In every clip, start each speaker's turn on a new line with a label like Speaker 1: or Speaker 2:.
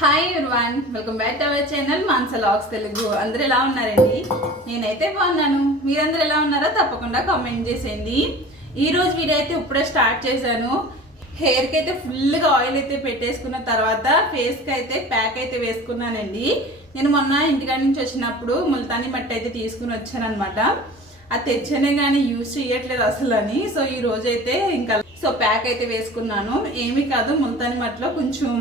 Speaker 1: Hi everyone welcome back to our channel Mansa logs Telugu అందరూ ఎలా ఉన్నారండి? నేనైతే బాగున్నాను. మీరందరూ ఎలా ఉన్నారో తప్పకుండా కామెంట్ చేసేయండి. ఈరోజు వీడియో అయితే ఇప్పుడే స్టార్ట్ చేశాను. హెయిర్కి అయితే ఫుల్గా ఆయిల్ అయితే పెట్టేసుకున్న తర్వాత ఫేస్కి అయితే ప్యాక్ అయితే వేసుకున్నానండి. నేను మొన్న ఇంటికాడ నుంచి వచ్చినప్పుడు ముల్తానీ మట్టి అయితే తీసుకుని వచ్చానమాట అది తెచ్చానే కానీ యూజ్ చేయట్లేదు అసలు అని. సో ఈ రోజు అయితే ఇంకా సో ప్యాక్ అయితే వేసుకున్నాను. ఏమీ కాదు ముల్తానీ మట్టిలో కొంచెం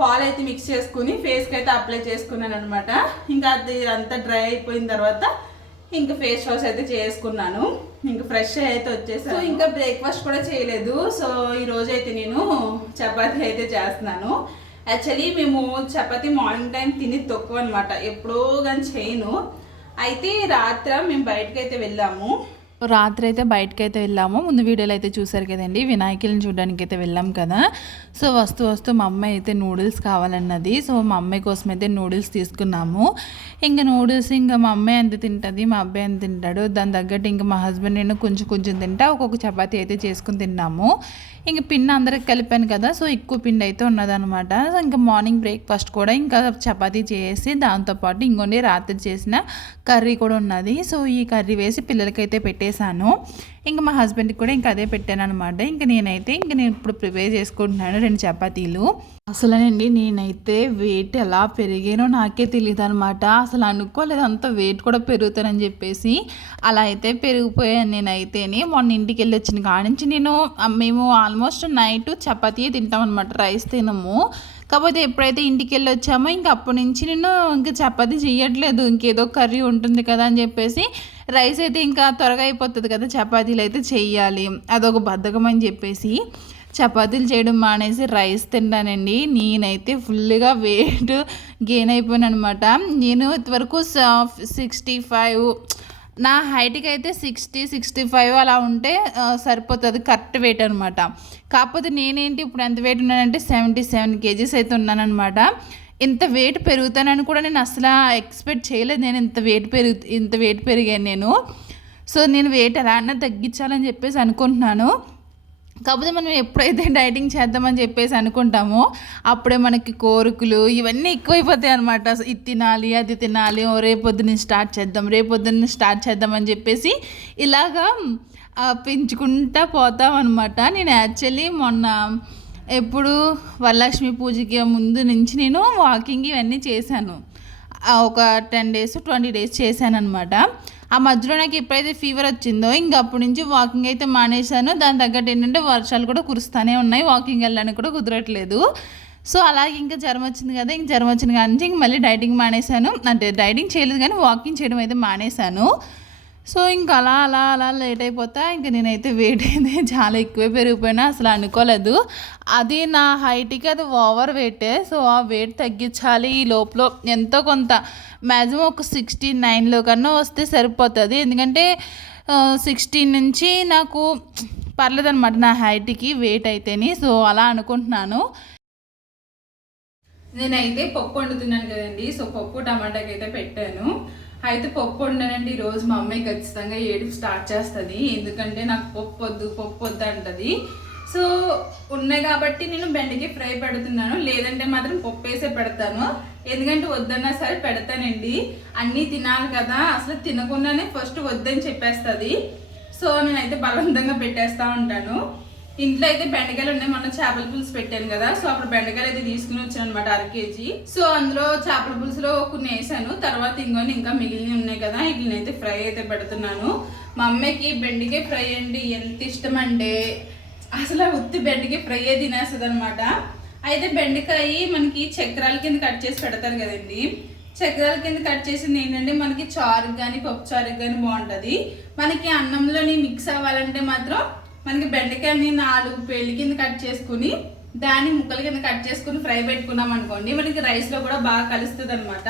Speaker 1: పాలు అయితే మిక్స్ చేసుకుని ఫేస్కి అయితే అప్లై చేసుకున్నాను అనమాట ఇంకా అది అంతా డ్రై అయిపోయిన తర్వాత ఇంకా ఫేస్ వాష్ అయితే చేసుకున్నాను. ఇంకా ఫ్రెష్ అయితే వచ్చేసాను. సో ఇంకా బ్రేక్ఫాస్ట్ కూడా చేయలేదు. సో ఈరోజు అయితే నేను చపాతీ అయితే చేస్తున్నాను. యాక్చువల్లీ మేము చపాతీ మార్నింగ్ టైం తిని తక్కువ అనమాట ఎప్పుడో కానీ చేయను. అయితే రాత్ర మేము బయటకు అయితే వెళ్ళాము.
Speaker 2: రాత్రి అయితే బయటకు అయితే వెళ్ళాము. ముందు వీడియోలో అయితే చూసారు కదండి. వినాయకులను చూడడానికి అయితే వెళ్ళాం కదా. సో వస్తూ వస్తూ మా అమ్మాయి అయితే నూడిల్స్ కావాలన్నది. సో మా అమ్మాయి కోసం అయితే నూడిల్స్ తీసుకున్నాము. ఇంకా నూడిల్స్ ఇంకా మా అమ్మాయి ఎంత తింటుంది మా అబ్బాయి ఎంత తింటాడు. దాని తగ్గట్టు ఇంకా మా హస్బెండ్ నేను కొంచెం కొంచెం తింటా. ఒక్కొక్క చపాతీ అయితే చేసుకుని తిన్నాము. ఇంక పిండి అందరికి కలిపాను కదా సో ఎక్కువ పిండి అయితే ఉన్నదనమాట సో ఇంకా మార్నింగ్ బ్రేక్ఫాస్ట్ కూడా ఇంకా చపాతీ చేసి దాంతోపాటు ఇంకొన్ని రాత్రి చేసిన కర్రీ కూడా ఉన్నది. సో ఈ కర్రీ వేసి పిల్లలకైతే పెట్టేశాను. ఇంకా మా హస్బెండ్కి కూడా ఇంకా అదే పెట్టాను అనమాట ఇంకా నేనైతే ఇంకా నేను ఇప్పుడు ప్రిపేర్ చేసుకుంటున్నాను రెండు చపాతీలు. అసలేనండి నేనైతే వెయిట్ ఎలా పెరిగానో నాకే తెలియదు అనమాట అసలు అనుకోలేదు అంత వెయిట్ కూడా పెరుగుతానని చెప్పేసి. అలా అయితే పెరిగిపోయాను నేనైతేనే. మొన్న ఇంటికి వెళ్ళి వచ్చిన కాడ నుంచి నేను మేము ఆల్మోస్ట్ నైట్ చపాతీ తింటాం అనమాట రైస్ తినము. కాకపోతే ఎప్పుడైతే ఇంటికి వెళ్ళి వచ్చామో ఇంక అప్పటి నుంచి నేను ఇంకా చపాతీ చేయట్లేదు ఇంకేదో కర్రీ ఉంటుంది కదా అని చెప్పేసి రైస్ అయితే ఇంకా త్వరగా అయిపోతుంది కదా చపాతీలు అయితే చెయ్యాలి. అదొక బద్ధకం అని చెప్పేసి చపాతీలు చేయడం మానేసి రైస్ తింటానండి. నేనైతే ఫుల్గా వెయిట్ గెయిన్ అయిపోయాను అనమాట నేను ఇంతవరకు సిక్స్టీ ఫైవ్ నా హైట్కి అయితే సిక్స్టీ సిక్స్టీ ఫైవ్ అలా ఉంటే సరిపోతుంది. కరెక్ట్ వెయిట్ అనమాట కాకపోతే నేనేంటి ఇప్పుడు ఎంత వెయిట్ ఉన్నానంటే సెవెంటీ సెవెన్ కేజీస్ అయితే ఉన్నానమాట ఇంత వెయిట్ పెరుగుతానని కూడా నేను అసలు ఎక్స్పెక్ట్ చేయలేదు. నేను ఇంత వెయిట్ పెరుగు ఇంత వెయిట్ పెరిగాను నేను. సో నేను వెయిట్ ఎలా అన్నా తగ్గించాలని చెప్పేసి అనుకుంటున్నాను. కాకపోతే మనం ఎప్పుడైతే డైటింగ్ చేద్దామని చెప్పేసి అనుకుంటామో అప్పుడే మనకి కోరికలు ఇవన్నీ ఎక్కువైపోతాయి అనమాట ఇది తినాలి అది తినాలి ఓ రేపొద్దున స్టార్ట్ చేద్దాం రేపొద్దున స్టార్ట్ చేద్దామని చెప్పేసి ఇలాగా పెంచుకుంటా పోతాం అనమాట నేను యాక్చువల్లీ మొన్న ఎప్పుడు వరలక్ష్మి పూజకి ముందు నుంచి నేను వాకింగ్ ఇవన్నీ చేశాను. ఒక టెన్ డేస్ ట్వంటీ డేస్ చేశాను అనమాట ఆ మధ్యలో నాకు ఎప్పుడైతే ఫీవర్ వచ్చిందో ఇంకా అప్పటి నుంచి వాకింగ్ అయితే మానేశాను. దాని తగ్గట్టు ఏంటంటే వర్షాలు కూడా కురుస్తూనే ఉన్నాయి. వాకింగ్ వెళ్ళడానికి కూడా కుదరట్లేదు. సో అలాగే ఇంకా జ్వరం వచ్చింది కదా ఇంక జ్వరం వచ్చింది కానీ ఇంక మళ్ళీ డైటింగ్ మానేశాను. అంటే డైటింగ్ చేయలేదు కానీ వాకింగ్ చేయడం అయితే మానేశాను. సో ఇంకా అలా అలా అలా లేట్ అయిపోతా. ఇంకా నేనైతే వెయిట్ అయితే చాలా ఎక్కువే పెరిగిపోయినా. అసలు అనుకోలేదు. అది నా హైట్కి అది ఓవర్ వెయిటే సో ఆ వెయిట్ తగ్గించాలి. ఈ లోపల ఎంతో కొంత మ్యాక్సిమం ఒక సిక్స్టీ నైన్లో కన్నా వస్తే సరిపోతుంది. ఎందుకంటే సిక్స్టీన్ నుంచి నాకు పర్లేదు అనమాట నా హైట్కి వెయిట్ అయితేని. సో అలా అనుకుంటున్నాను.
Speaker 1: నేనైతే పప్పు వండుతున్నాను కదండి. సో పప్పు టమాటాకి అయితే పెట్టాను. అయితే పప్పు వండానండి. ఈ రోజు మా అమ్మాయి ఖచ్చితంగా ఏడుపు స్టార్ట్ చేస్తుంది. ఎందుకంటే నాకు పప్పు వద్దు పప్పు వద్దు అంటది. సో ఉన్నాయి కాబట్టి నేను బెండకి ఫ్రై పెడుతున్నాను. లేదంటే మాత్రం పప్పు వేసే పెడతాను. ఎందుకంటే వద్దన్నా సరే పెడతానండి. అన్నీ తినాలి కదా. అసలు తినకుండానే ఫస్ట్ వద్దని చెప్పేస్తుంది. సో నేనైతే బలవంతంగా పెట్టేస్తూ ఉంటాను. ఇంట్లో అయితే బెండకాయలు ఉన్నాయి. మొన్న చేపల పులుసు పెట్టాను కదా. సో అప్పుడు బెండకాయలు అయితే తీసుకుని వచ్చాను అనమాట అర కేజీ. సో అందులో చేపల పులుసులో కొన్ని వేసాను. తర్వాత ఇంకొని ఇంకా మిగిలిన ఉన్నాయి కదా. వీటినైతే ఫ్రై అయితే పెడుతున్నాను. మా అమ్మకి బెండకాయ ఫ్రై అండి ఎంత ఇష్టం అంటే అసలు ఉత్తి బెండకాయ ఫ్రై తినేస్తుంది అనమాట అయితే బెండకాయ మనకి చక్రాల కింద కట్ చేసి పెడతారు కదండి. చక్రాల కింద కట్ చేసింది ఏంటంటే మనకి చారుకి కానీ పప్పు చారుకి కానీ బాగుంటుంది. మనకి అన్నంలోని మిక్స్ అవ్వాలంటే మాత్రం మనకి బెండకాయని నాలుగు పేళ్ళ కింద కట్ చేసుకుని దాన్ని ముక్కల కింద కట్ చేసుకుని ఫ్రై పెట్టుకున్నాం అనుకోండి మనకి రైస్లో కూడా బాగా కలుస్తుంది అనమాట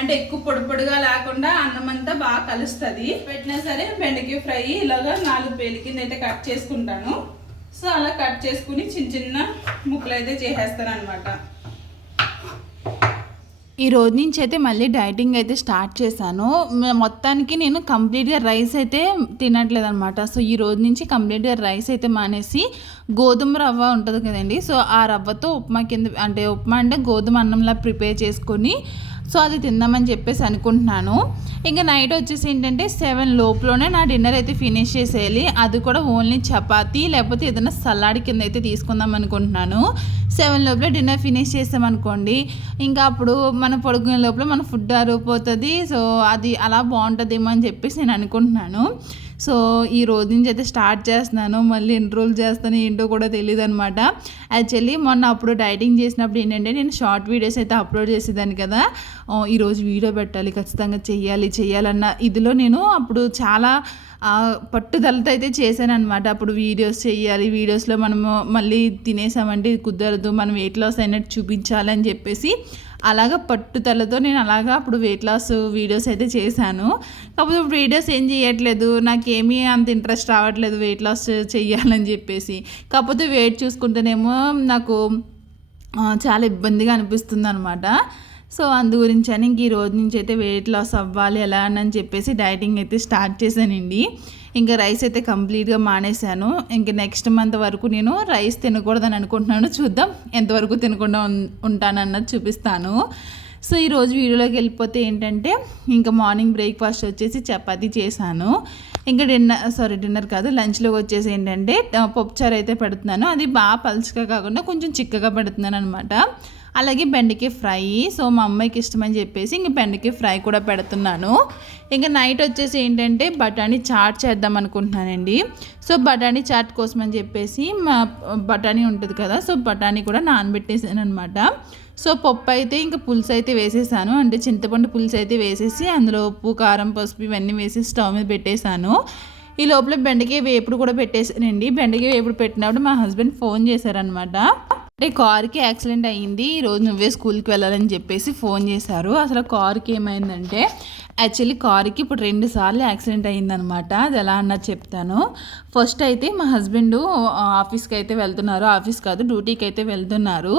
Speaker 1: అంటే ఎక్కువ పొడి పొడిగా లేకుండా అన్నం అంతా బాగా కలుస్తుంది. పెట్టినా సరే బెండకాయ ఫ్రై ఇలాగా నాలుగు పేళ్ళ కింద అయితే కట్ చేసుకుంటాను. సో అలా కట్ చేసుకుని చిన్న చిన్న ముక్కలు అయితే చేసేస్తాను అనమాట
Speaker 2: ఈ రోజు నుంచి అయితే మళ్ళీ డైటింగ్ అయితే స్టార్ట్ చేశాను. మొత్తానికి నేను కంప్లీట్గా రైస్ అయితే తినట్లేదు అనమాట సో ఈ రోజు నుంచి కంప్లీట్గా రైస్ అయితే మానేసి గోధుమ రవ్వ ఉంటుంది కదండి. సో ఆ రవ్వతో ఉప్మా కింద అంటే ఉప్మా అంటే గోధుమ అన్నంలా ప్రిపేర్ చేసుకొని సో అది తిందామని చెప్పేసి అనుకుంటున్నాను. ఇంకా నైట్ వచ్చేసి ఏంటంటే సెవెన్ లోపులోనే నా డిన్నర్ అయితే ఫినిష్ చేసేయాలి. అది కూడా ఓన్లీ చపాతీ లేకపోతే ఏదైనా సలాడ్ కింద అయితే తీసుకుందాం అనుకుంటున్నాను. సెవెన్ లోపల డిన్నర్ ఫినిష్ చేసామనుకోండి ఇంకా అప్పుడు మన పడుకునే లోపల మన ఫుడ్ అరిగిపోతుంది సో అది అలా బాగుంటుందేమో అని చెప్పేసి నేను అనుకుంటున్నాను. సో ఈ రోజు నుంచి అయితే స్టార్ట్ చేస్తున్నాను. మళ్ళీ ఎన్ని రోజులు చేస్తాను ఏంటో కూడా తెలియదు అనమాట యాక్చువల్లీ మొన్న అప్పుడు డైటింగ్ చేసినప్పుడు ఏంటంటే నేను షార్ట్ వీడియోస్ అయితే అప్లోడ్ చేసేదాన్ని కదా. ఈరోజు వీడియో పెట్టాలి ఖచ్చితంగా చెయ్యాలి చెయ్యాలన్న ఇదిలో నేను అప్పుడు చాలా పట్టుదలతో అయితే చేశాను అనమాట అప్పుడు వీడియోస్ చేయాలి వీడియోస్లో మనము మళ్ళీ తినేసామంటే కుదరదు మనం వెయిట్ లాస్ అయినట్టు చూపించాలని చెప్పేసి అలాగా పట్టుదలతో నేను అలాగా అప్పుడు వెయిట్ లాస్ వీడియోస్ అయితే చేశాను. కాకపోతే ఇప్పుడు వీడియోస్ ఏం చేయట్లేదు. నాకేమీ అంత ఇంట్రెస్ట్ రావట్లేదు వెయిట్ లాస్ చెయ్యాలని చెప్పేసి. కాకపోతే వెయిట్ చూసుకుంటేనేమో నాకు చాలా ఇబ్బందిగా అనిపిస్తుంది అనమాట సో అందు గురించి అని ఇంక ఈ రోజు నుంచి అయితే వెయిట్ లాస్ అవ్వాలి ఎలా అని చెప్పేసి డైటింగ్ అయితే స్టార్ట్ చేశానండి. ఇంకా రైస్ అయితే కంప్లీట్గా మానేశాను. ఇంకా నెక్స్ట్ మంత్ వరకు నేను రైస్ తినకూడదని అనుకుంటున్నాను చూద్దాం. ఎంతవరకు తినకుండా ఉంటానన్నది చూపిస్తాను. సో ఈరోజు వీడియోలోకి వెళ్ళిపోతే ఏంటంటే ఇంకా మార్నింగ్ బ్రేక్ఫాస్ట్ వచ్చేసి చపాతి చేశాను. ఇంకా డిన్నర్ సారీ డిన్నర్ కాదు లంచ్లోకి వచ్చేసి ఏంటంటే పప్పుచారు అయితే పెడుతున్నాను. అది బాగా పలుచగా కాకుండా కొంచెం చిక్కగా పెడుతున్నాను అనమాట అలాగే బెండకాయ ఫ్రై. సో మా అమ్మాయికి ఇష్టమని చెప్పేసి ఇంక బెండకాయ ఫ్రై కూడా పెడుతున్నాను. ఇంకా నైట్ వచ్చేసి ఏంటంటే బఠానీ చాట్ చేద్దాం అనుకుంటున్నానండి. సో బఠానీ చాట్ కోసం అని చెప్పేసి మా బఠానీ ఉంటుంది కదా సో బఠానీ కూడా నానబెట్టేసాను అనమాట సో పప్పు అయితే ఇంకా పులుసు అయితే వేసేసాను. అంటే చింతపండు పులుసు అయితే వేసేసి అందులో ఉప్పు కారం పసుపు ఇవన్నీ వేసి స్టవ్ మీద పెట్టేశాను ఈ లోపల బెండకాయ వేపుడు కూడా పెట్టేసానండి బెండకాయ వేపుడు పెట్టినప్పుడు మా హస్బెండ్ ఫోన్ చేశారనమాట అంటే కార్కి యాక్సిడెంట్ అయ్యింది. ఈరోజు నువ్వే స్కూల్కి వెళ్ళాలని చెప్పేసి ఫోన్ చేశారు. అసలు కార్కి ఏమైందంటే యాక్చువల్లీ కార్కి ఇప్పుడు రెండు సార్లు యాక్సిడెంట్ అయిందనమాట అది ఎలా అన్నా చెప్తాను. ఫస్ట్ అయితే మా హస్బెండ్ ఆఫీస్కి అయితే వెళ్తున్నారు. ఆఫీస్ కాదు డ్యూటీకి అయితే వెళ్తున్నారు.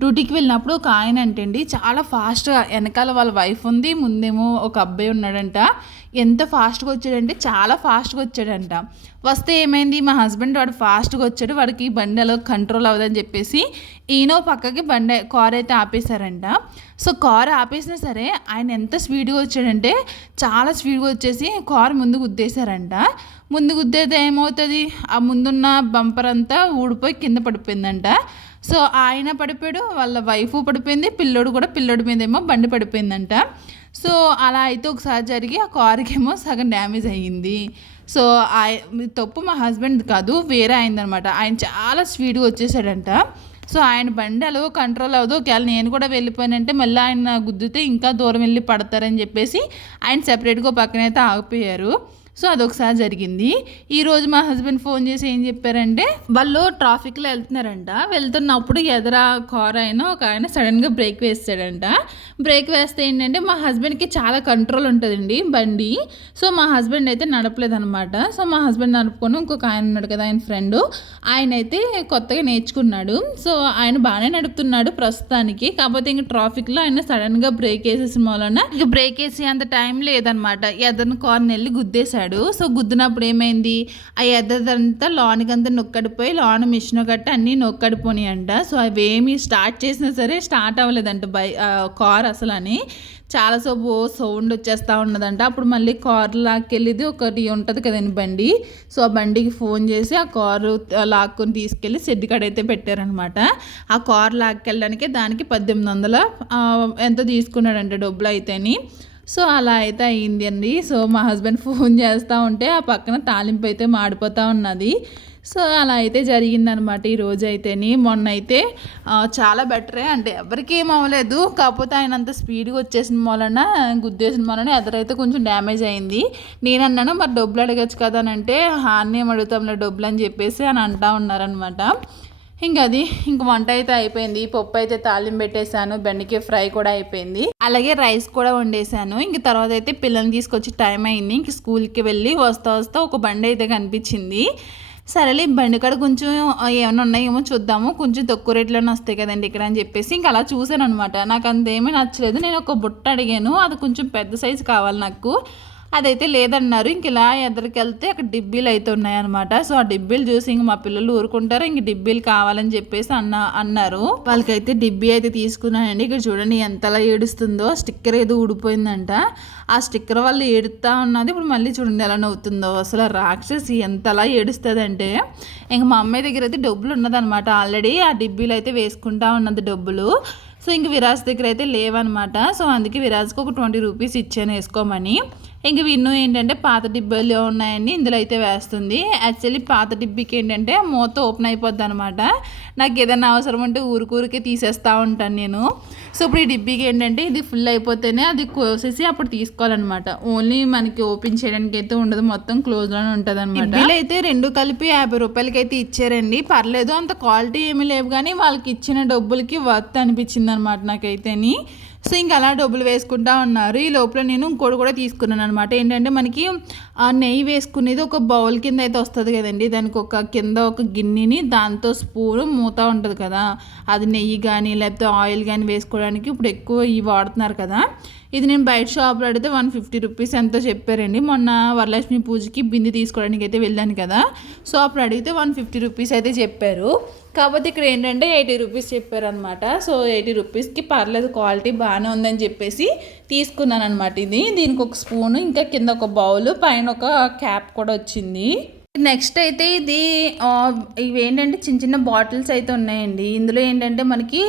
Speaker 2: డ్యూటీకి వెళ్ళినప్పుడు ఒక ఆయన అంటండి చాలా ఫాస్ట్గా వెనకాల వాళ్ళ వైఫ్ ఉంది ముందేమో ఒక అబ్బాయి ఉన్నాడంట. ఎంత ఫాస్ట్గా వచ్చాడంటే చాలా ఫాస్ట్గా వచ్చాడంట. వస్తే ఏమైంది మా హస్బెండ్ వాడు ఫాస్ట్గా వచ్చాడు వాడికి బండి అలా కంట్రోల్ అవ్వదని చెప్పేసి ఈయన పక్కకి బండి కార్ అయితే ఆపేశారంట. సో కార్ ఆపేసినా సరే ఆయన ఎంత స్పీడ్గా వచ్చాడంటే చాలా స్పీడ్గా వచ్చేసి కార్ ముందు గుద్దేశారంట. ముందు గుద్దేది ఏమవుతుంది? ఆ ముందున్న బంపర్ అంతా ఊడిపోయి కింద పడిపోయిందంట. సో ఆయన పడిపోయాడు వాళ్ళ వైఫ్ పడిపోయింది పిల్లోడు కూడా పిల్లోడి మీద ఏమో బండి పడిపోయిందంట. సో అలా అయితే ఒకసారి జరిగి ఆ కార్కేమో సగం డ్యామేజ్ అయ్యింది. సో ఆయ- తప్పు మా హస్బెండ్ కాదు వేరే అయిందనమాట ఆయన చాలా స్పీడ్గా వచ్చేసాడంట. సో ఆయన బండి అలా కంట్రోల్ అవ్వదు. ఒకవేళ నేను కూడా వెళ్ళిపోయానంటే మళ్ళీ ఆయన గుద్దితే ఇంకా దూరం వెళ్ళి పడతారని చెప్పేసి ఆయన సెపరేట్గా పక్కనైతే ఆగిపోయారు. సో అదొకసారి జరిగింది. ఈరోజు మా హస్బెండ్ ఫోన్ చేసి ఏం చెప్పారంటే వాళ్ళు ట్రాఫిక్లో వెళ్తున్నారంట. వెళ్తున్నప్పుడు ఎదరా కార్ అయినా ఒక ఆయన సడన్గా బ్రేక్ వేస్తాడంట. బ్రేక్ వేస్తే ఏంటంటే మా హస్బెండ్కి చాలా కంట్రోల్ ఉంటుందండి బండి. సో మా హస్బెండ్ అయితే నడపలేదనమాట సో మా హస్బెండ్ నడుపుకొని ఇంకొక ఆయన ఉన్నాడు కదా ఆయన ఫ్రెండ్. ఆయన అయితే కొత్తగా నేర్చుకున్నాడు. సో ఆయన బాగానే నడుపుతున్నాడు ప్రస్తుతానికి. కాకపోతే ఇంక ట్రాఫిక్లో ఆయన సడన్గా బ్రేక్ వేసేసిన వలన ఇక బ్రేక్ వేసి అంత టైం లేదనమాట ఎదరిని కార్ని వెళ్ళి గుద్దేశాడు. సో గుద్దినప్పుడు ఏమైంది? ఆ ఎదరంతా లోనికంతా నొక్కడిపోయి లోన మిషన్ గట్ట అన్నీ నొక్కడిపోయి అంట సో అవేమి స్టార్ట్ చేసినా సరే స్టార్ట్ అవ్వలేదంట బై కార్ అసలు అని చాలాసేపు సౌండ్ వచ్చేస్తూ ఉన్నదంట. అప్పుడు మళ్ళీ కార్ లాక్కెళ్ళేది. ఒకటి ఉంటుంది కదండి బండి. సో ఆ బండికి ఫోన్ చేసి ఆ కారు లాక్కొని తీసుకెళ్ళి షెడ్ కాడ అయితే పెట్టారనమాట. ఆ కార్ లాక్కెళ్ళడానికి దానికి పద్దెనిమిది వందల ఎంత తీసుకున్నాడంట డబ్బులు అయితేని. సో అలా అయితే అయింది అండి సో మా హస్బెండ్ ఫోన్ చేస్తూ ఉంటే ఆ పక్కన తాలింపు అయితే మాడిపోతూ ఉన్నది. సో అలా అయితే జరిగిందనమాట ఈ రోజు అయితేని మొన్న అయితే చాలా బెటరే. అంటే ఎవరికి ఏం అవ్వలేదు. కాకపోతే ఆయన అంత స్పీడ్గా వచ్చేసిన వలన గుద్దేసిన వలన ఎదరైతే కొంచెం డ్యామేజ్ అయింది. నేను అన్నాను మరి డబ్బులు అడగచ్చు కదా అని అంటే హాన్ని ఏం అడుగుతాంలే డబ్బులు అని చెప్పేసి అని అంటా ఉన్నారనమాట. ఇంకా అది ఇంక వంట అయితే అయిపోయింది. పప్పు అయితే తాలింపు పెట్టేశాను బెండకాయ ఫ్రై కూడా అయిపోయింది. అలాగే రైస్ కూడా వండేసాను ఇంక తర్వాత అయితే పిల్లల్ని తీసుకొచ్చి టైం అయింది. ఇంక స్కూల్కి వెళ్ళి వస్తా వస్తా ఒక బండి అయితే కనిపించింది. సరేలే బండి కాడ కొంచెం ఏమైనా ఉన్నాయేమో చూద్దాము. కొంచెం తక్కువ రేట్లోనే వస్తాయి కదండి ఇక్కడ అని చెప్పేసి ఇంకా అలా చూశాను అనమాట నాకు అంతేమీ నచ్చలేదు. నేను ఒక బుట్ట అడిగాను. అది కొంచెం పెద్ద సైజు కావాలి నాకు. అదైతే లేదన్నారు. ఇంక ఇలా ఎదురికి వెళ్తే అక్కడ డిబ్బీలు అయితే ఉన్నాయన్నమాట. సో ఆ డిబ్బీలు చూసి ఇంక మా పిల్లలు ఊరుకుంటారు. ఇంక డిబ్బీలు కావాలని చెప్పేసి అన్న అన్నారు. వాళ్ళకైతే డిబ్బీ అయితే తీసుకున్నానండి. ఇక్కడ చూడండి ఎంతలా ఏడుస్తుందో. స్టిక్కర్ ఏదో ఊడిపోయిందంట. ఆ స్టిక్కర్ వల్ల ఏడుతా ఉన్నది. ఇప్పుడు మళ్ళీ చూడండి ఎలా నవ్వుతుందో. అసలు ఆ రాక్షసి ఎంతలా ఏడుస్తుందంటే. ఇంక మా అమ్మాయి దగ్గర అయితే డబ్బులు ఉన్నదనమాట ఆల్రెడీ ఆ డిబ్బీలు అయితే వేసుకుంటా ఉన్నది డబ్బులు. సో ఇంక విరాజ్ దగ్గర అయితే లేవన్నమాట. సో అందుకే విరాజ్కి ఒక ట్వంటీ రూపీస్ ఇచ్చాను వేసుకోమని. ఇంక విన్ను ఏంటంటే పాత డిబ్బలు ఉన్నాయండి ఇందులో అయితే వేస్తుంది. యాక్చువల్లీ పాత డిబ్బికి ఏంటంటే మూత ఓపెన్ అయిపోద్ది అనమాట నాకు ఏదైనా అవసరం ఉంటే ఊరికూరికే తీసేస్తూ ఉంటాను నేను. సో ఇప్పుడు ఈ డిబ్బీకి ఏంటంటే ఇది ఫుల్ అయిపోతేనే అది కోసేసి అప్పుడు తీసుకోవాలన్నమాట. ఓన్లీ మనకి ఓపెన్ చేయడానికి అయితే ఉండదు మొత్తం క్లోజ్లోనే ఉంటుంది అనమాట అయితే రెండు కలిపి యాభై రూపాయలకి అయితే ఇచ్చారండి. పర్లేదు అంత క్వాలిటీ ఏమీ లేవు కానీ వాళ్ళకి ఇచ్చిన డబ్బులకి వర్త్ అనిపించింది అనమాట నాకైతేని. సో ఇంకా అలా డబ్బులు వేసుకుంటా ఉన్నారు. ఈ లోపల నేను ఇంకోటి కూడా తీసుకున్నాను అనమాట ఏంటంటే మనకి ఆ నెయ్యి వేసుకునేది ఒక బౌల్ కింద అయితే వస్తుంది కదండి. దానికి ఒక కింద ఒక గిన్నెని దాంతో స్పూన్ మూత ఉంటుంది కదా. అది నెయ్యి కానీ లేకపోతే ఆయిల్ కానీ వేసుకోవడానికి ఇప్పుడు ఎక్కువ ఇవి వాడుతున్నారు కదా. ఇది నేను బయట షాప్లో అడిగితే వన్ ఫిఫ్టీ రూపీస్ ఎంతో చెప్పారండి. మొన్న వరలక్ష్మి పూజకి బింది తీసుకోవడానికి అయితే వెళ్ళాను కదా. సో అప్పుడు అడిగితే వన్ ఫిఫ్టీ రూపీస్ అయితే చెప్పారు. కాకపోతే ఇక్కడ ఏంటంటే ఎయిటీ రూపీస్ చెప్పారనమాట సో ఎయిటీ రూపీస్కి పర్లేదు క్వాలిటీ బాగానే ఉందని చెప్పేసి తీసుకున్నాను అనమాట ఇది. దీనికి ఒక స్పూన్ ఇంకా కింద ఒక బౌల్ పైన ఒక క్యాప్ కూడా వచ్చింది. నెక్స్ట్ అయితే ఇది ఇవి ఏంటంటే చిన్న చిన్న బాటిల్స్ అయితే ఉన్నాయండి. ఇందులో ఏంటంటే మనకి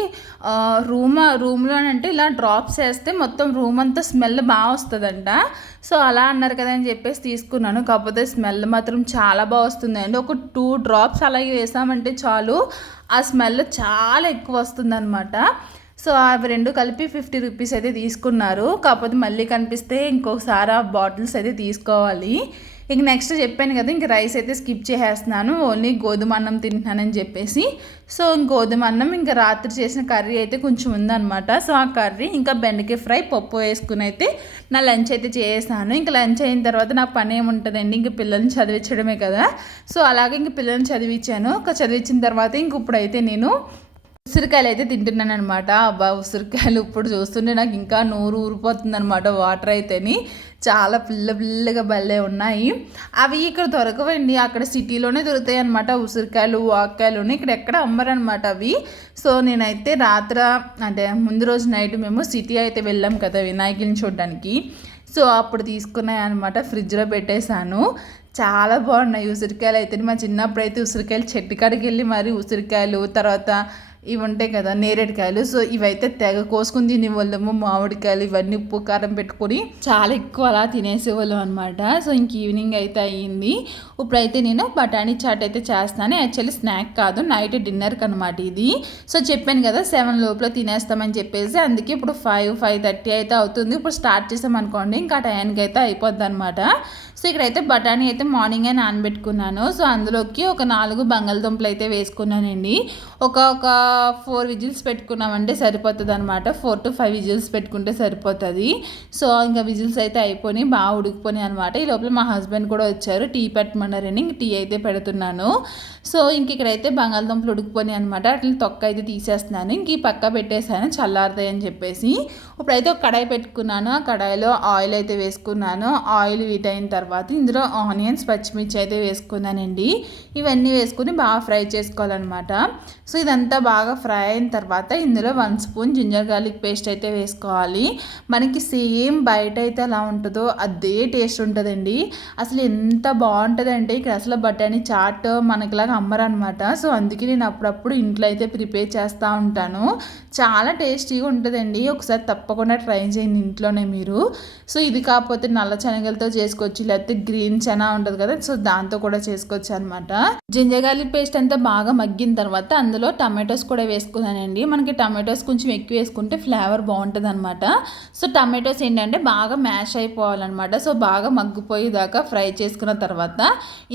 Speaker 2: రూమ్ రూమ్లో అంటే ఇలా డ్రాప్స్ వేస్తే మొత్తం రూమ్ అంతా స్మెల్ బాగా వస్తుందంట. సో అలా అన్నారు కదా అని చెప్పేసి తీసుకున్నాను. కాకపోతే స్మెల్ మాత్రం చాలా బాగా వస్తుందండి. ఒక టూ డ్రాప్స్ అలాగే వేసామంటే చాలు ఆ స్మెల్ చాలా ఎక్కువ వస్తుందన్నమాట. సో అవి రెండు కలిపి ఫిఫ్టీ రూపీస్ అయితే తీసుకున్నారు. కాకపోతే మళ్ళీ కనిపిస్తే ఇంకొకసారి ఆ బాటిల్స్ అయితే తీసుకోవాలి. ఇంక నెక్స్ట్ చెప్పాను కదా ఇంక రైస్ అయితే స్కిప్ చేసేస్తున్నాను. ఓన్లీ గోధుమ అన్నం తింటున్నానని చెప్పేసి. సో గోధుమ అన్నం ఇంకా రాత్రి చేసిన కర్రీ అయితే కొంచెం ఉందన్నమాట. సో ఆ కర్రీ ఇంకా బెండకాయ ఫ్రై పప్పు వేసుకుని అయితే నా లంచ్ అయితే చేసాను ఇంకా లంచ్ అయిన తర్వాత నాకు పని ఏముంటుందండి ఇంక పిల్లల్ని చదివించడమే కదా. సో అలాగే ఇంక పిల్లల్ని చదివించాను. ఒక చదివించిన తర్వాత ఇంక ఇప్పుడైతే నేను ఉసిరికాయలు అయితే తింటున్నాను అనమాట అబ్బా ఉసిరికాయలు ఇప్పుడు చూస్తుంటే నాకు ఇంకా నోరు ఊరిపోతుంది అనమాట వాటర్ అయితేని. చాలా పిల్ల పిల్లగా భలే ఉన్నాయి. అవి ఇక్కడ దొరకవండి. అక్కడ సిటీలోనే దొరుకుతాయి అనమాట ఉసిరికాయలు వాకాయలు ఇక్కడ ఎక్కడ అమ్మరనమాట అవి. సో నేనైతే రాత్ర అంటే ముందు రోజు నైట్ మేము సిటీ అయితే వెళ్ళాం కదా వినాయకుని చూడడానికి. సో అప్పుడు తీసుకున్నాయి అనమాట ఫ్రిడ్జ్లో పెట్టేశాను. చాలా బాగున్నాయి. ఉసిరికాయలు అయితే మా చిన్నప్పుడు అయితే ఉసిరికాయలు చెట్టు కాడికి వెళ్ళి మరి ఉసిరికాయలు తర్వాత ఇవి ఉంటాయి కదా నేరేడుకాయలు సో ఇవైతే తెగ కోసుకుని తినేవాళ్ళము మామిడికాయలు ఇవన్నీ ఉప్పు కారం పెట్టుకొని చాలా ఎక్కువ అలా తినేసేవాళ్ళం అనమాట సో ఇంక ఈవినింగ్ అయితే అయ్యింది. ఇప్పుడైతే నేను బఠానీ చాట్ అయితే చేస్తాను. యాక్చువల్లీ స్నాక్ కాదు నైట్ డిన్నర్కి అనమాట ఇది. సో చెప్పాను కదా సెవెన్ లోపల తినేస్తామని చెప్పేసి అందుకే ఇప్పుడు ఫైవ్ ఫైవ్ థర్టీ అయితే అవుతుంది. ఇప్పుడు స్టార్ట్ చేసామనుకోండి ఇంకా టైంకి అయితే అయిపోద్ది అనమాట సో ఇక్కడైతే బఠానీ అయితే మార్నింగే నానబెట్టుకున్నాను. సో అందులోకి ఒక నాలుగు బంగాళదుంపలు అయితే వేసుకున్నానండి. ఒక ఒక ఫోర్ విజిల్స్ పెట్టుకున్నామంటే సరిపోతుంది అనమాట ఫోర్ టు ఫైవ్ విజిల్స్ పెట్టుకుంటే సరిపోతుంది. సో ఇంకా విజిల్స్ అయితే అయిపోయి బాగా ఉడికిపోయి అనమాట ఈ లోపల మా హస్బెండ్ కూడా వచ్చారు టీ పెట్టమన్నారని ఇంక టీ అయితే పెడుతున్నాను. సో ఇంక ఇక్కడైతే బంగాళదుంపలు ఉడికిపోయి అనమాట అట్లా తొక్క అయితే తీసేస్తున్నాను. ఇంక ఈ పక్క పెట్టేశాను చల్లారుతాయి అని చెప్పేసి. ఇప్పుడైతే ఒక కడాయి పెట్టుకున్నాను. ఆ కడాయిలో ఆయిల్ అయితే వేసుకున్నాను. ఆయిల్ వీట్ అయిన తర్వాత తర్వాత ఇందులో ఆనియన్స్ పచ్చిమిర్చి అయితే వేసుకున్నానండి. ఇవన్నీ వేసుకుని బాగా ఫ్రై చేసుకోవాలన్నమాట. సో ఇదంతా బాగా ఫ్రై అయిన తర్వాత ఇందులో one spoon ginger garlic paste అయితే వేసుకోవాలి. మనకి సేమ్ బయట అయితే ఎలా ఉంటుందో అదే టేస్ట్ ఉంటుందండి. అసలు ఎంత బాగుంటుందంటే ఇక్కడ అసలు బటానీ చాట్ మనకిలాగా అమ్మరనమాట సో అందుకే నేను అప్పుడప్పుడు ఇంట్లో అయితే ప్రిపేర్ చేస్తూ ఉంటాను. చాలా టేస్టీగా ఉంటుందండి. ఒకసారి తప్పకుండా ట్రై చేయండి ఇంట్లోనే మీరు. సో ఇది కాకపోతే నల్ల శనగలతో చేసుకోవచ్చు లేకపోతే గ్రీన్ చనా ఉంటుంది కదా సో దాంతో కూడా చేసుకోవచ్చు అనమాట జింజర్ గార్లిక్ పేస్ట్ అంతా బాగా మగ్గిన తర్వాత అందులో టమాటోస్ కూడా వేసుకున్నానండి. మనకి టమాటోస్ కొంచెం ఎక్కువ వేసుకుంటే ఫ్లేవర్ బాగుంటుంది అనమాట సో టమాటోస్ ఏంటంటే బాగా మ్యాష్ అయిపోవాలన్నమాట సో బాగా మగ్గిపోయేదాకా ఫ్రై చేసుకున్న తర్వాత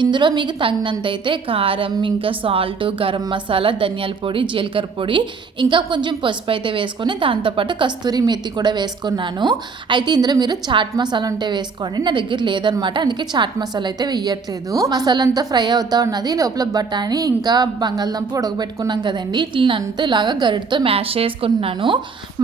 Speaker 2: ఇందులో మీకు తగినంత అయితే కారం ఇంకా సాల్ట్ గరం మసాలా ధనియాల పొడి జీలకర్ర పొడి ఇంకా కొంచెం పసుపు అయితే వేసుకొని దాంతోపాటు కస్తూరి మెత్తి కూడా వేసుకున్నాను. అయితే ఇందులో మీరు చాట్ మసాలా ఉంటే వేసుకోండి నా దగ్గర లేదనమాట. అందుకే చాట్ మసాలా అయితే వేయట్లేదు. మసాలా అంతా ఫ్రై అవుతా ఉన్నది. లోపల బఠానీ ఇంకా బంగాళదుంప ఉడకబెట్టుకున్నాం కదండి. ఇట్లంతా ఇలాగా గరిటతో మ్యాష్ చేసుకుంటున్నాను.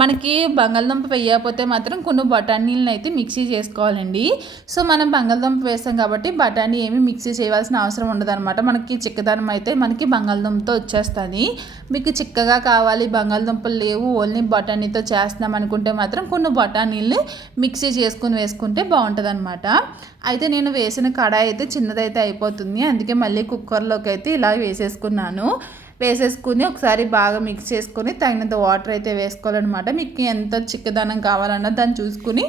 Speaker 2: మనకి బంగాళదుంప వేయకపోతే మాత్రం కొన్ని బఠానీలను అయితే మిక్సీ చేసుకోవాలండి. సో మనం బంగాళదుంప వేస్తాం కాబట్టి బఠానీ ఏమి మిక్సీ చేయవలసిన అవసరం ఉండదు అనమాట మనకి చిక్కదనం అయితే మనకి బంగాళదుంపతో వచ్చేస్తుంది. మీకు చిక్కగా కావాలి బంగాళదుంపలు లేవు ఓన్లీ బఠానీతో చేస్తున్నాం అనుకుంటే మాత్రం కొన్ని బఠానీల్ని మిక్సీ చేసుకుని వేసుకుంటే బాగుంటుంది అనమాట అయితే నేను వేసిన కడాయి అయితే చిన్నదైతే అయిపోతుంది. అందుకే మళ్ళీ కుక్కర్లోకి అయితే ఇలా వేసేసుకున్నాను. వేసేసుకుని ఒకసారి బాగా మిక్స్ చేసుకుని తగినంత వాటర్ అయితే వేసుకోవాలన్నమాట. మీకు ఎంత చిక్కదనం కావాలన్నా దాన్ని చూసుకుని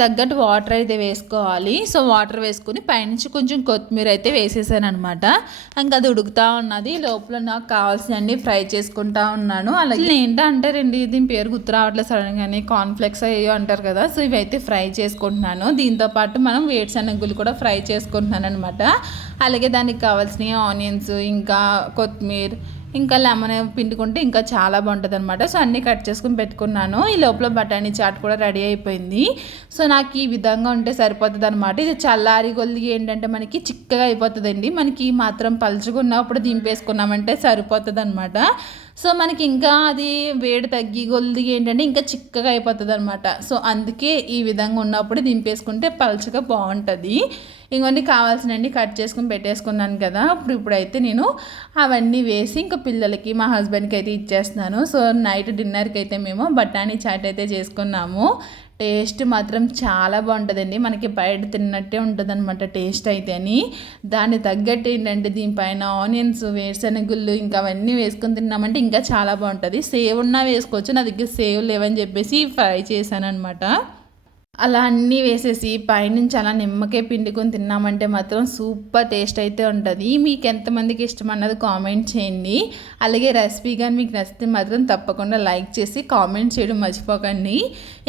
Speaker 2: తగ్గట్టు వాటర్ అయితే వేసుకోవాలి. సో వాటర్ వేసుకుని పైనుంచి కొంచెం కొత్తిమీర అయితే వేసేసాను అనమాట ఇంకా అది ఉడుకుతా ఉన్నది. లోపల నాకు కావాల్సినవన్నీ ఫ్రై చేసుకుంటా ఉన్నాను. అలాగే ఏంటంటే రెండు దీని పేరు గుర్తు రావట్లేదు సడన్గానే కాన్ఫ్లెక్స్ అయ్యో అంటారు కదా. సో ఇవైతే ఫ్రై చేసుకుంటున్నాను. దీంతో పాటు మనం వేడిశనగులు కూడా ఫ్రై చేసుకుంటున్నాను అనమాట అలాగే దానికి కావాల్సినవి ఆనియన్స్ ఇంకా కొత్తిమీర ఇంకా లెమన్ పిండుకుంటే ఇంకా చాలా బాగుంటుంది అనమాట సో అన్నీ కట్ చేసుకుని పెట్టుకున్నాను. ఈ లోపల బఠానీ చాట్ కూడా రెడీ అయిపోయింది. సో సో నాకు ఈ విధంగా ఉంటే సరిపోతుంది అనమాట ఇది చల్లారి కొద్దిగా ఏంటంటే మనకి చిక్కగా అయిపోతుందండి. మనకి మాత్రం మాత్రం పలుచుకున్నప్పుడు దింపేసుకున్నామంటే సరిపోతుంది అనమాట సో మనకి ఇంకా అది వేడి తగ్గి కొద్దిగా ఏంటంటే ఇంకా చిక్కగా అయిపోతుంది అనమాట సో అందుకే ఈ విధంగా ఉన్నప్పుడు దింపేసుకుంటే పలుచగా బాగుంటుంది. ఇంకొన్ని కావాల్సినవన్నీ కట్ చేసుకుని పెట్టేసుకున్నాను కదా. ఇప్పుడు ఇప్పుడైతే నేను అవన్నీ వేసి ఇంకా పిల్లలకి మా హస్బెండ్కి అయితే ఇచ్చేస్తున్నాను. సో నైట్ డిన్నర్కి అయితే మేము బఠానీ చాట్ అయితే చేసుకున్నాము. టేస్ట్ మాత్రం చాలా బాగుంటుందండి. మనకి బయట తిన్నట్టే ఉంటుందన్నమాట టేస్ట్ అయితే అని దాన్ని తగ్గట్టు ఏంటంటే దీనిపైన ఆనియన్స్ వేరుశనగుళ్ళు ఇంకా అవన్నీ వేసుకొని తిన్నామంటే ఇంకా చాలా బాగుంటుంది. సేవ్ ఉన్నా వేసుకోవచ్చు. నా దగ్గర సేవ్ లేవని చెప్పేసి ఫ్రై చేశాను అనమాట అలా అన్నీ వేసేసి పైనుంచి అలా నిమ్మకాయ పిండుకొని తిన్నామంటే మాత్రం సూపర్ టేస్ట్ అయితే ఉంటుంది. మీకు ఎంతమందికి ఇష్టం అన్నది కామెంట్ చేయండి. అలాగే రెసిపీ కానీ మీకు నచ్చితే మాత్రం తప్పకుండా లైక్ చేసి కామెంట్ చేయడం మర్చిపోకండి.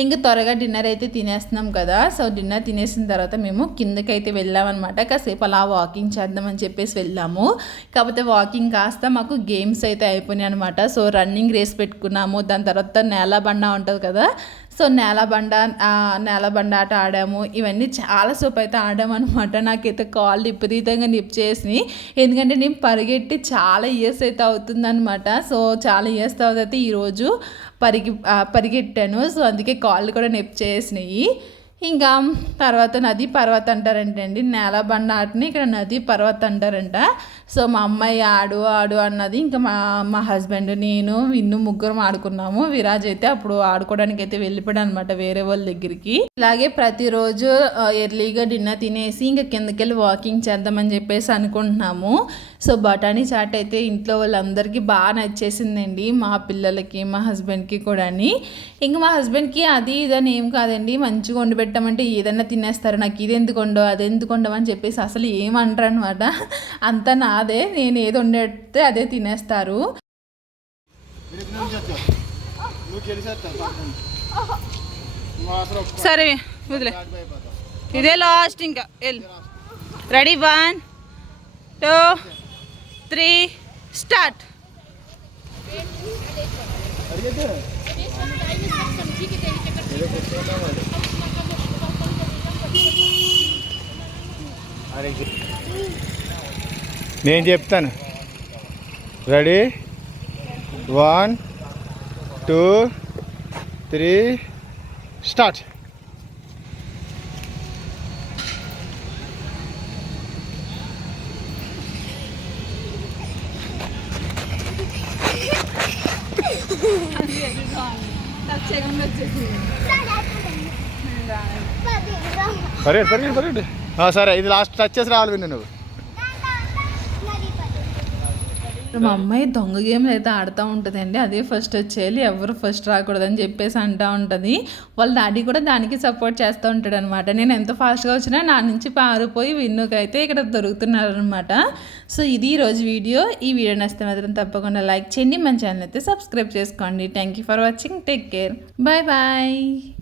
Speaker 2: ఇంకా త్వరగా డిన్నర్ అయితే తినేస్తున్నాం కదా సో డిన్నర్ తినేసిన తర్వాత మేము కిందకైతే వెళ్ళామన్నమాట. కాసేపు అలా వాకింగ్ చేద్దామని చెప్పేసి వెళ్ళాము. కాకపోతే వాకింగ్ కాస్త మాకు గేమ్స్ అయితే అయిపోయినాయి అనమాట సో రన్నింగ్ రేస్ పెట్టుకున్నాము. దాని తర్వాత నేల బండ ఉంటుంది కదా సో నేలబండ నేలబండ ఆట ఆడాము. ఇవన్నీ చాలా సేపు అయితే ఆడామన్నమాట. నాకైతే కాళ్ళు విపరీతంగా నిప్ చేసినాయి. ఎందుకంటే నేను పరిగెట్టి చాలా ఇయర్స్ అయితే అవుతుందన్నమాట. సో చాలా ఇయర్స్ తర్వాత అయితే ఈరోజు పరిగి పరిగెట్టాను. సో అందుకే కాళ్ళు కూడా నొప్పి చేసినాయి. ఇంకా తర్వాత నది పర్వత్ అంటారంట అండి నేల బండ ఆటని ఇక్కడ నది పర్వత అంటారంట. సో మా అమ్మాయి ఆడు ఆడు అన్నది ఇంకా మా మా హస్బెండ్ నేను విన్ను ముగ్గురం ఆడుకున్నాము. విరాజ్ అయితే అప్పుడు ఆడుకోవడానికి అయితే వెళ్ళిపోయాడు అనమాట వేరే వాళ్ళ దగ్గరికి. ఇలాగే ప్రతిరోజు ఎర్లీగా డిన్నర్ తినేసి ఇంకా కిందకి వెళ్ళి వాకింగ్ చేద్దామని చెప్పేసి అనుకుంటున్నాము. సో బఠానీ చాట్ అయితే ఇంట్లో వాళ్ళందరికీ బాగా నచ్చేసిందండి. మా పిల్లలకి మా హస్బెండ్కి కూడా ఇంకా మా హస్బెండ్కి అది ఇదని ఏం కాదండి. మంచిగా వండి పెట్టామంటే ఏదన్నా తినేస్తారు నాకు ఇది ఎందుకు వండవు అది ఎందుకు ఉండవు అని చెప్పేసి అసలు ఏమంటారు అనమాట అంతా నాదే నేను ఏది వండేస్తే అదే తినేస్తారు.
Speaker 1: సరే వదిలే. ఇదే లాస్ట్ ఇంకా ready one two three start.
Speaker 3: నేను చెప్తాను. Ready? One two three start. పరిగెడు పరిగెడు పరిగెడు ఆ, సరే ఇది లాస్ట్ టచ్ చేసి రావాలి విన్ను నువ్వు.
Speaker 2: మా అమ్మాయి దొంగ గేమ్లు అయితే ఆడుతూ ఉంటుందండి. అదే ఫస్ట్ వచ్చేయాలి ఎవరు ఫస్ట్ రాకూడదని చెప్పేసి అంటూ ఉంటుంది. వాళ్ళ డాడీ కూడా దానికి సపోర్ట్ చేస్తూ ఉంటాడు అనమాట నేను ఎంత ఫాస్ట్గా వచ్చినా నా నుంచి పారిపోయి విన్నుకి అయితే ఇక్కడ దొరుకుతున్నారు అనమాట సో ఇది ఈరోజు వీడియో. ఈ వీడియో నచ్చితే మాత్రం తప్పకుండా లైక్ చేయండి. మన ఛానల్ అయితే సబ్స్క్రైబ్ చేసుకోండి. Thank you for watching take care bye bye